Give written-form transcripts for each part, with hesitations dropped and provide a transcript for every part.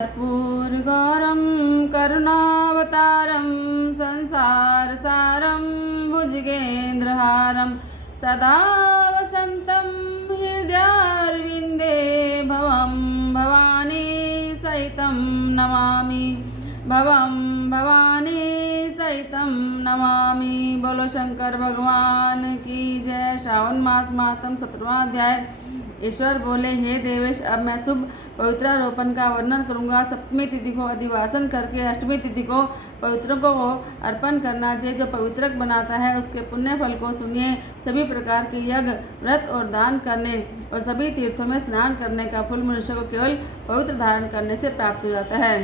कर्पूरगौरं करुणावतारं संसारसारं भुजगेन्द्रहारं सदा वसन्तं हृदयारविन्दे भवं भवानी सहितं नमामि। भवं भवानी सहितं नमामि। बोलो शंकर भगवान की जय। श्रावण मास मातम 17वां अध्याय। ईश्वर बोले, हे देवेश, अब मैं शुभ पवित्रारोपण का वर्णन करूंगा। सप्तमी तिथि को अधिवासन करके अष्टमी तिथि को पवित्रों को अर्पण करना चाहिए। जो पवित्रक बनाता है उसके पुण्य फल को सुनिए। सभी प्रकार के यज्ञ, व्रत और दान करने और सभी तीर्थों में स्नान करने का फल मनुष्य को केवल पवित्र धारण करने से प्राप्त हो जाता है,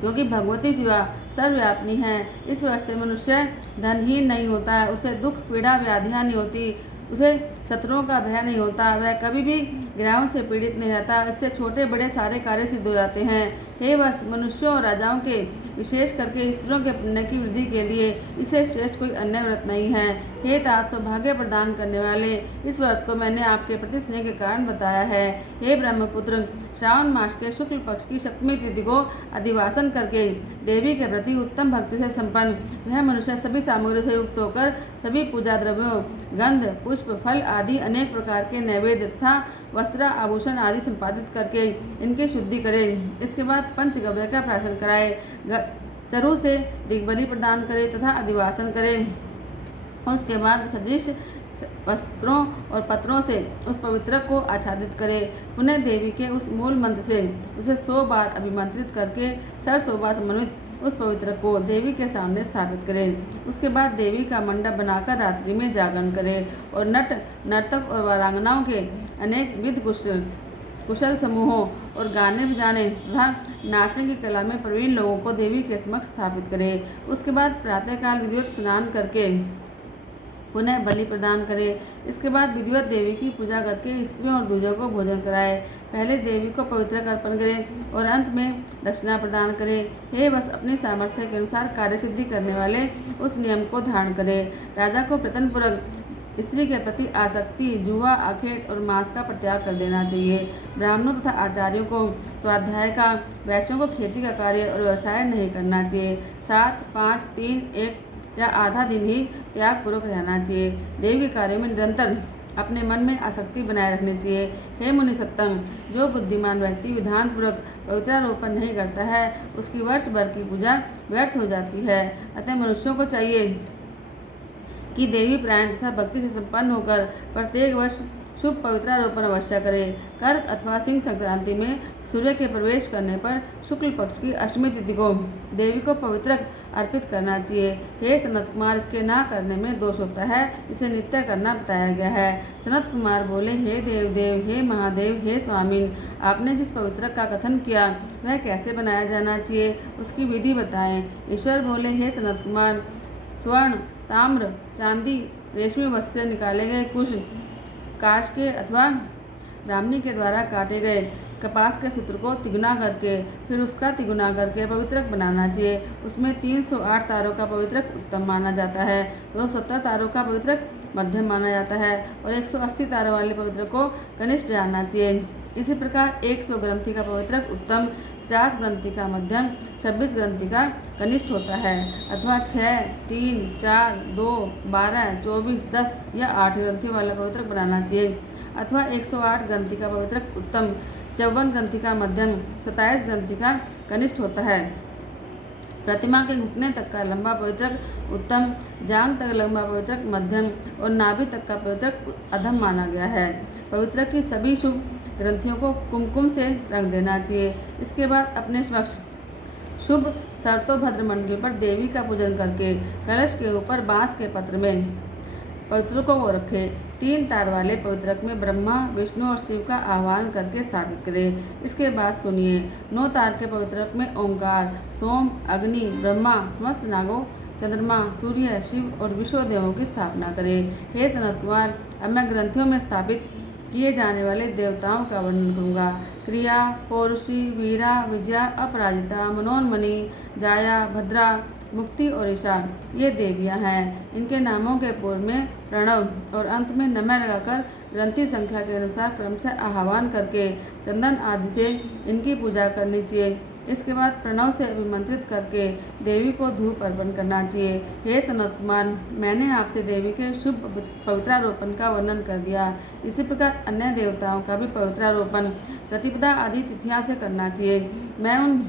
क्योंकि भगवती शिवा सर्वव्यापिनी है। इस वर्ष से मनुष्य धनहीन नहीं होता है, उसे दुख पीड़ा व्याधियां नहीं होती, उसे शत्रुओं का भय नहीं होता, वह कभी भी ग्रहों से पीड़ित नहीं रहता। इससे छोटे बड़े सारे कार्य सिद्ध हो जाते हैं। हे बस, मनुष्यों और राजाओं के, विशेष करके स्त्रियों के पुण्य की वृद्धि के लिए इसे श्रेष्ठ कोई अन्य व्रत नहीं है। हे तात, सौभाग्य प्रदान करने वाले, इस व्रत को मैंने आपके प्रति स्नेह के कारण बताया है। हे ब्रह्मपुत्र, श्रावण मास के शुक्ल पक्ष की सप्तमी तिथि को अधिवासन करके देवी के प्रति उत्तम भक्ति से संपन्न वह मनुष्य सभी सामग्री से युक्त होकर सभी पूजा द्रव्यों, गंध, पुष्प, फल आदि अनेक प्रकार के नैवेद्य तथा वस्त्र, आभूषण आदि संपादित करके इनकी शुद्धि करे। इसके बाद पंचगव्य का प्राशन कराए, चरु से दिग्बली प्रदान करे तथा अधिवासन करे। उसके बाद सदृश वस्त्रों और पत्रों से उस पवित्र को आच्छादित करे। पुनः देवी के उस मूल मंत्र से उसे 100 बार अभिमंत्रित करके 100 बार समन्वित उस पवित्र को देवी के सामने स्थापित करें। उसके बाद देवी का मंडप बनाकर रात्रि में जागरण करें और नर्तक और वीरांगनाओं के अनेक विध कुशल समूहों और गाने बजाने तथा नाचने की कला में प्रवीण लोगों को देवी के समक्ष स्थापित करें। उसके बाद प्रातःकाल विधिवत स्नान करके पुनः बलि प्रदान करे। इसके बाद विधिवत देवी की पूजा करके स्त्रियों और दूजों को भोजन कराए। पहले देवी को पवित्र अर्पण करें और अंत में दक्षिणा प्रदान करें। हे बस, अपनी सामर्थ्य के अनुसार कार्य सिद्धि करने वाले उस नियम को धारण करें। राजा को प्रतनपूर्वक स्त्री के प्रति आसक्ति, जुआ, आखेट और मांस का परित्याग कर देना चाहिए। ब्राह्मणों तथा आचार्यों को स्वाध्याय का, वैश्यों को खेती का कार्य और व्यवसाय नहीं करना चाहिए। 7, 5, 3, 1 या आधा दिन ही त्याग पूर्वक रहना चाहिए। देवी कार्यों में निरंतर अपने मन में आसक्ति बनाए रखनी चाहिए। हे मुनि सत्तम, जो बुद्धिमान व्यक्ति विधान पूर्वक पवित्रारोपण नहीं करता है उसकी वर्ष भर की पूजा व्यर्थ हो जाती है। अतः मनुष्यों को चाहिए कि देवी प्रायण तथा भक्ति से संपन्न होकर प्रत्येक वर्ष शुभ पवित्रारोपण अवश्य करे। कर्क अथवा सिंह संक्रांति में सूर्य के प्रवेश करने पर शुक्ल पक्ष की अष्टमी तिथि को देवी को पवित्र अर्पित करना चाहिए। हे सनत कुमार, इसके ना करने में दोष होता है, इसे नित्य करना बताया गया है। सनत कुमार बोले, हे देवदेव, हे महादेव, हे स्वामीन, आपने जिस पवित्र का कथन किया वह कैसे बनाया जाना चाहिए, उसकी विधि बताएं। ईश्वर बोले, हे सनत कुमार, स्वर्ण, ताम्र, चांदी, रेशमी वस्त्र से निकाले गए कुश, काश के अथवा ब्राह्मणी के द्वारा काटे गए कपास के सूत्र को तिगुना करके फिर उसका तिगुना करके पवित्रक बनाना चाहिए। उसमें 308 तारों का पवित्रक उत्तम माना जाता है, 270 तारों का पवित्रक मध्यम माना जाता है और 180 तारों वाले पवित्रक को कनिष्ठ जानना चाहिए। इसी प्रकार 100 ग्रंथि का पवित्रक उत्तम, 50 ग्रंथि का मध्यम, 26 ग्रंथि का कनिष्ठ होता है, अथवा 6, 3, 4, 2, 12, 24, 10 या 8 ग्रंथि वाला पवित्रक बनाना चाहिए, अथवा 108 ग्रंथि का पवित्रक उत्तम, 54 ग्रंथि का मध्यम, 27 ग्रंथि का कनिष्ठ होता है। प्रतिमा के घुटने तक का लंबा पवित्रक उत्तम, जांघ तक लंबा पवित्रक मध्यम और नाभि तक का पवित्रक अधम माना गया है। पवित्रक की सभी शुभ ग्रंथियों को कुमकुम से रंग देना चाहिए। इसके बाद अपने समक्ष शुभ सर्तोभद्र मंडल पर देवी का पूजन करके कलश के ऊपर बांस के पत्र में पवित्रकों को रखे। 3 तार वाले पवित्रक में ब्रह्मा, विष्णु और शिव का आह्वान करके स्थापित करें। इसके बाद सुनिए, 9 तार के पवित्रक में ओंकार, सोम, अग्नि, ब्रह्मा, समस्त नागों, चंद्रमा, सूर्य, शिव और विश्व देवों की स्थापना करें। हे सनत कुमार, अब मैं ग्रंथियों में स्थापित किए जाने वाले देवताओं का वर्णन करूँगा। क्रिया, पौरुषी, वीरा, विजया, अपराजिता, मनोन्मणि, जाया, भद्रा, मुक्ति और ईशा ये देवियां हैं। इनके नामों के पूर्व में प्रणव और अंत में नमः लगाकर ग्रंथि संख्या के अनुसार क्रमशः आह्वान करके चंदन आदि से इनकी पूजा करनी चाहिए। इसके बाद प्रणव से अभिमंत्रित करके देवी को धूप अर्पण करना चाहिए। हे सनत कुमार, मैंने आपसे देवी के शुभ पवित्रारोपण का वर्णन कर दिया। इसी प्रकार अन्य देवताओं का भी पवित्रारोपण प्रतिपदा आदि तिथियां से करना चाहिए। मैं उन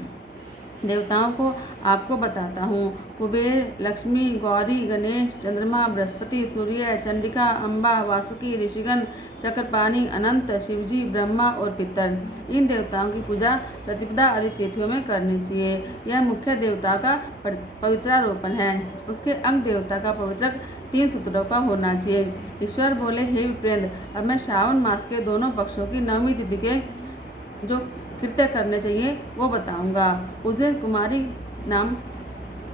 देवताओं को आपको बताता हूँ। कुबेर, लक्ष्मी, गौरी, गणेश, चंद्रमा, बृहस्पति, सूर्य, चंडिका, अम्बा, वासुकी, ऋषिगण, चक्रपाणी, अनंत, शिवजी, ब्रह्मा और पितर। इन देवताओं की पूजा प्रतिपदा आदि तिथियों में करनी चाहिए। यह मुख्य देवता का पवित्रारोपण है। उसके अंग देवता का पवित्रक 3 सूत्रों का होना चाहिए। ईश्वर बोले, हे विप्रेंद्र, अब मैं श्रावण मास के दोनों पक्षों की 9वीं तिथि के जो कृत्य करने चाहिए वो बताऊंगा। उस दिन कुमारी नाम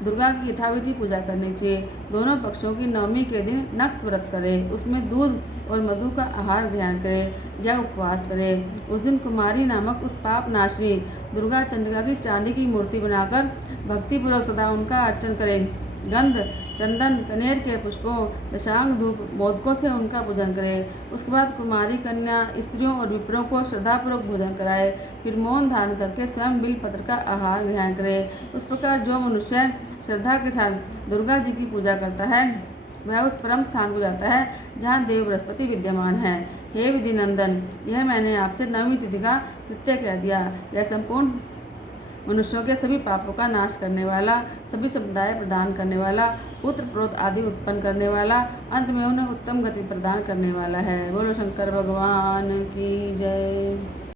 दुर्गा की यथाविधि पूजा करनी चाहिए। दोनों पक्षों की 9वीं के दिन नक्त व्रत करें। उसमें दूध और मधु का आहार ग्रहण करें या उपवास करें। उस दिन कुमारी नामक उस पाप नाशिनी दुर्गा चंडिका की चांदी की मूर्ति बनाकर भक्तिपूर्वक सदा उनका अर्चन करें। गंध, चंदन, कनेर के पुष्पों, दशांग धूप, मोदकों से उनका पूजन करें। उसके बाद कुमारी कन्या, स्त्रियों और विप्रों को श्रद्धापूर्वक भोजन कराए। फिर मौन धारण करके स्वयं बिल पत्र का आहार ग्रहण करे। उस प्रकार जो मनुष्य श्रद्धा के साथ दुर्गा जी की पूजा करता है वह उस परम स्थान को जाता है जहाँ देव बृहस्पति विद्यमान है। हे विधि नंदन, यह मैंने आपसे 9वीं तिथि का कृत्य कह दिया। यह संपूर्ण मनुष्यों के सभी पापों का नाश करने वाला, सभी समुदाय प्रदान करने वाला, पुत्र प्रोत आदि उत्पन्न करने वाला, अंत में उन्हें उत्तम गति प्रदान करने वाला है। बोलो शंकर भगवान की जय।